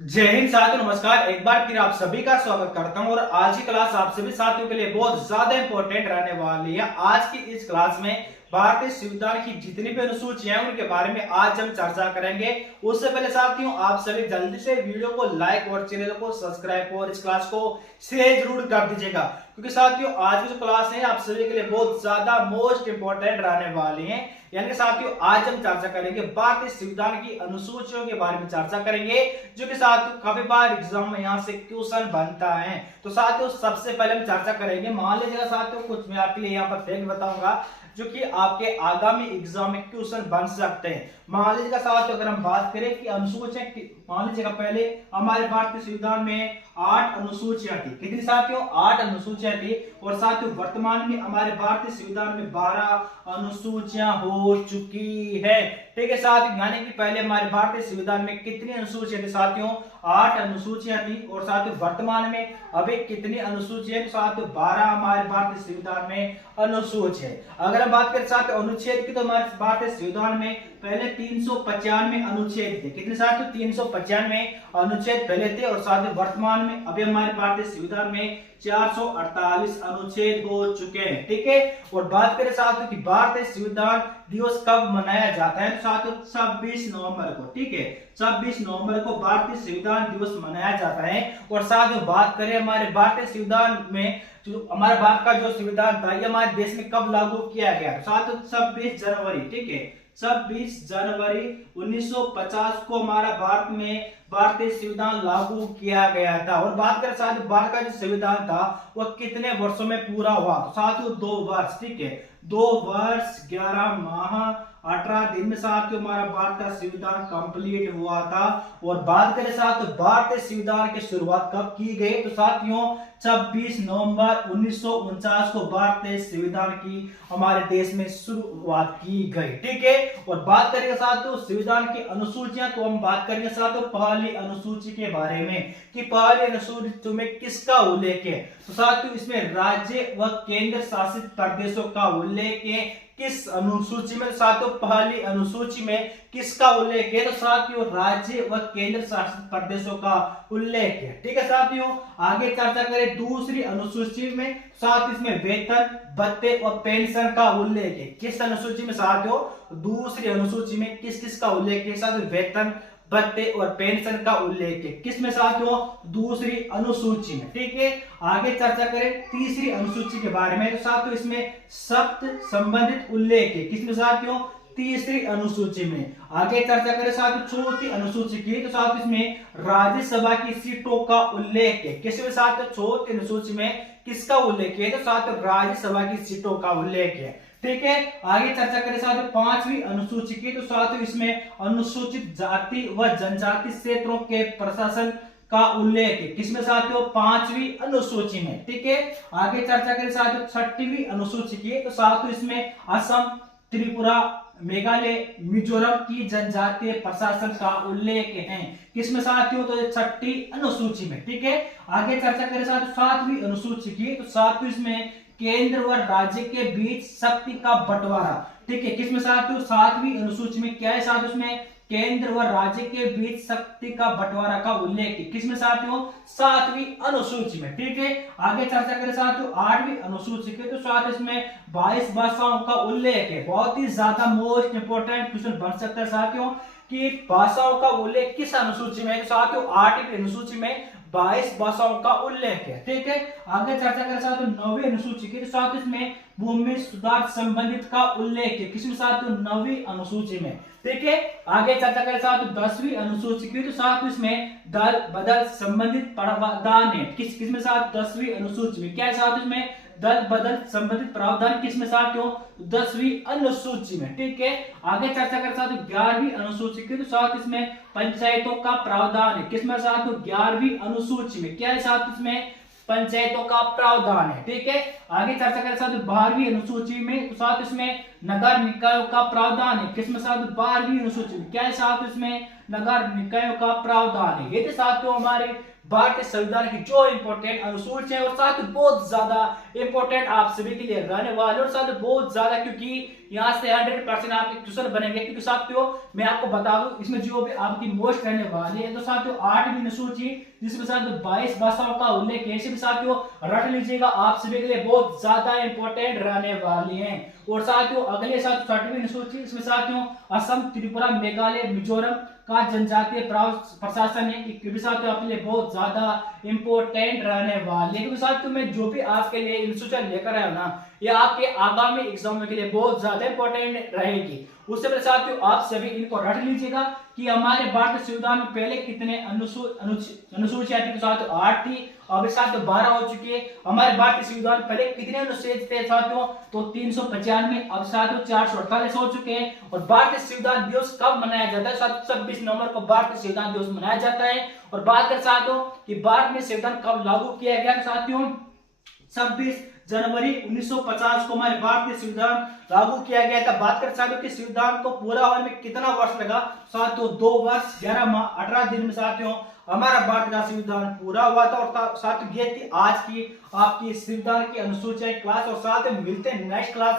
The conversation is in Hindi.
जय हिंद साथियों, नमस्कार। एक बार फिर आप सभी का स्वागत करता हूं और आज की क्लास आप सभी साथियों के लिए बहुत ज्यादा इंपॉर्टेंट रहने वाली है। आज की इस क्लास में भारतीय संविधान की जितनी भी अनुसूचियां हैं उनके बारे में आज हम चर्चा करेंगे। उससे पहले साथियों, आप सभी जल्दी से वीडियो को लाइक और चैनल को सब्सक्राइब और इस क्लास को शेयर जरूर कर दीजिएगा, क्योंकि साथियों आज की जो क्लास है आप सभी के लिए बहुत ज्यादा मोस्ट इंपॉर्टेंट रहने वाली है। यानी कि साथियों आज हम चर्चा करेंगे भारतीय संविधान की अनुसूचियों के बारे में चर्चा करेंगे, जो कि साथियों काफी बार एग्जाम में यहाँ से क्वेश्चन बनता है। तो साथियों सबसे पहले हम चर्चा करेंगे, मान लीजिएगा साथियों कुछ मैं आपके लिए यहाँ पर फैक्ट बताऊंगा जो कि आपके आगामी एग्जाम में क्वेश्चन बन सकते हैं। मान लीजिएगा साथियों अगर हम बात करें कि अनुसूचियां, मान लीजिएगा पहले हमारे भारतीय संविधान में 8 अनुसूचियां थी। कितनी साथियों? 8 अनुसूचियां थी। और साथियों वर्तमान में हमारे भारतीय संविधान में 12 अनुसूचियां हो चुकी है। ठीक है साथियों, यानी कि पहले हमारे भारतीय संविधान में कितनी अनुसूचियां थी साथियों? 8 अनुसूचियां थी। और साथियों वर्तमान में अभी कितनी अनुसूचियां? साथियों 12 हमारे भारतीय संविधान में अनुसूची है। अगर हम बात करें साथियों अनुच्छेद की, तो हमारे भारतीय संविधान में पहले 395 अनुच्छेद थे। कितने साथियों? 395 अनुच्छेद पहले थे। और साथियों वर्तमान में अभी हमारे भारतीय संविधान में 448 अनुच्छेद हो चुके हैं। ठीक है। और बात करें साथियों कि भारतीय संविधान दिवस कब मनाया जाता है, तो साथियों 26 नवंबर को। ठीक है, 26 नवंबर को भारतीय संविधान दिवस मनाया जाता है। और साथियों बात करें हमारे भारतीय संविधान में, जो हमारे भारत का जो संविधान था ये हमारे देश में कब लागू किया गया, साथियों 26 जनवरी। ठीक है, 26 जनवरी 1950 को हमारा भारत में भारतीय संविधान लागू किया गया था। और बात करें साथियों भारत का जो संविधान था वह कितने वर्षों में पूरा हुआ, तो साथियों 2 वर्ष। ठीक है, 2 वर्ष 11 माह 18 दिन में साथियों हमारा भारत का संविधान कंप्लीट हुआ था। और बात करें साथियों भारतीय संविधान की शुरुआत कब की गई, तो साथियों 26 नवंबर 1949 को भारतीय संविधान की हमारे देश में शुरुआत की गई। ठीक है। और बात करेंगे साथियों संविधान की अनुसूचियां, तो हम बात करेंगे साथियों पहली अनुसूची के बारे में कि पहली अनुसूची में किसका उल्लेख है, तो साथियों इसमें राज्य व केंद्र शासित प्रदेशों का उल्लेख है। किस अनुसूची में? साथियों पहली अनुसूची में किसका उल्लेख है, तो साथियों राज्य व केंद्र शासित प्रदेशों का उल्लेख है। ठीक है साथियों, आगे चर्चा करें दूसरी अनुसूची में, साथ इसमें वेतन भत्ते और पेंशन का उल्लेख है। किस अनुसूची में साथियों? दूसरी अनुसूची में किस किस का उल्लेख है? साथियों वेतन भत्ते और पेंशन का उल्लेख है। किसमें साथियों? दूसरी अनुसूची में। ठीक है, आगे चर्चा करें तीसरी अनुसूची के बारे में, तो साथियों इसमें शब्द संबंधित उल्लेख है। किसमें साथियों? तीसरी अनुसूची में। आगे चर्चा करें साथियों चौथी अनुसूची की, तो साथियों इसमें राज्यसभा की सीटों का उल्लेख है। किसमें साथियों? चौथी अनुसूची में किसका उल्लेख है, तो साथियों राज्यसभा की सीटों का उल्लेख है। ठीक है, आगे चर्चा करें साथियों पांचवी अनुसूची की, तो साथियों इसमें अनुसूचित जाति व जनजाति क्षेत्रों के प्रशासन का उल्लेख है। किसमें साथियों? पांचवी अनुसूची में। ठीक है, आगे चर्चा करें साथियों छठवीं अनुसूची की, तो साथियों इसमें असम, त्रिपुरा, मेघालय, मिजोरम की जनजातीय प्रशासन का उल्लेख है। किसमें साथियों? तो छठी अनुसूची में। ठीक है, आगे चर्चा करें साथियों सातवीं अनुसूची की, तो साथियों इसमें केंद्र व राज्य के बीच शक्ति का बंटवारा। ठीक है, किसमें साथियों? सातवीं अनुसूची में क्या है साथियों? इसमें केंद्र व राज्य के बीच शक्ति का बंटवारा का उल्लेख है। किसमें साथियों? सातवीं अनुसूची में। ठीक है, आगे चर्चा करें साथियों आठवीं अनुसूची के, तो साथ इसमें 22 भाषाओं का उल्लेख है। बहुत ही ज्यादा मोस्ट इंपोर्टेंट क्वेश्चन बन सकता है साथियों कि भाषाओं का उल्लेख किस अनुसूची में है, तो साथियों 8वीं अनुसूची में 22 भाषाओं का उल्लेख है। ठीक है, आगे चर्चा करें साथियों 9वीं अनुसूची की, तो साथ इसमें भूमि सुधार संबंधित का उल्लेख है। किसमें साथियों? 9वीं अनुसूची में। ठीक है, आगे चर्चा करें साथियों 10वीं अनुसूची की, तो साथ इसमें दल बदल संबंधित प्रावधान है। किसमें साथ? 10वीं अनुसूची में। क्या है साथ इसमें? दल बदल संबंधित प्रावधान। किसमें साथियों? 10वीं अनुसूची में। ठीक है, आगे चर्चा करें साथियों 11वीं अनुसूची की, तो साथ इसमें पंचायतों का प्रावधान है। किसमें साथियों? 11वीं अनुसूची में। क्या है साथ इसमें? पंचायतों का प्रावधान है। ठीक है, आगे चर्चा करें साथियों 12वीं अनुसूची में, तो साथ इसमें नगर निकायों का प्रावधान है। किसमें साथियों? 12वीं अनुसूची में। क्या है साथियों? इसमें नगर निकायों का प्रावधान है। ये थे साथियों हमारे भारतीय संविधान की जो इंपॉर्टेंट अनुसूचियां और साथ ही बहुत ज्यादा इंपॉर्टेंट आप सभी के लिए रहने वाले और साथ बहुत ज्यादा, क्योंकि यहाँ से 100% आपके क्वेश्चन बनेंगे। क्योंकि साथियों मैं आपको बता दूं इसमें जो भी आपकी मोस्ट रहने वाली है, तो साथियों 8वीं अनुसूची जिसमें साथियों 22 भाषाओं का उल्लेख है, इसे भी साथियों रट लीजिएगा, आप सभी के लिए बहुत ज्यादा इंपॉर्टेंट रहने वाली है। और साथियों अगले साथ 6वीं अनुसूची, इसमें साथियों असम, त्रिपुरा, मेघालय, मिजोरम का जनजातीय प्रशासन है, कि साथियों आपके लिए बहुत ज्यादा इंपॉर्टेंट रहने वाली है। क्योंकि साथियों मैं जो भी आपके लिए अनुसूची लेकर आया ना, ये आपके आगामी एग्जाम के लिए बहुत ज्यादा इंपॉर्टेंट रहेगी। उससे पहले साथियों आप सभी इनको रट लीजिएगा कि हमारे भारतीय संविधान में पहले कितने अनुसूचियां थी, तो साथियों 8 थी, अब साथियों 12 हो चुकी है। हमारे भारतीय संविधान पहले कितने अनुच्छेद थे साथियों, तो 395, अब साथियों 448 हो चुके हैं। और भारतीय संविधान दिवस कब मनाया जाता है साथियों, 26 नवंबर को भारतीय संविधान दिवस मनाया जाता है। और बात करें साथियों कि भारत में संविधान कब लागू किया गया, साथियों 26 जनवरी 1950 को हमारे भारतीय संविधान लागू किया गया था। बात करें साथियों कि संविधान को पूरा होने में कितना वर्ष लगा, साथियों 2 वर्ष 11 माह 18 दिन में साथियों हमारा भारत का संविधान पूरा हुआ था। और साथियों ये थी आज की आपकी संविधान की अनुसूची क्लास, और साथ में मिलते हैं नेक्स्ट क्लास में।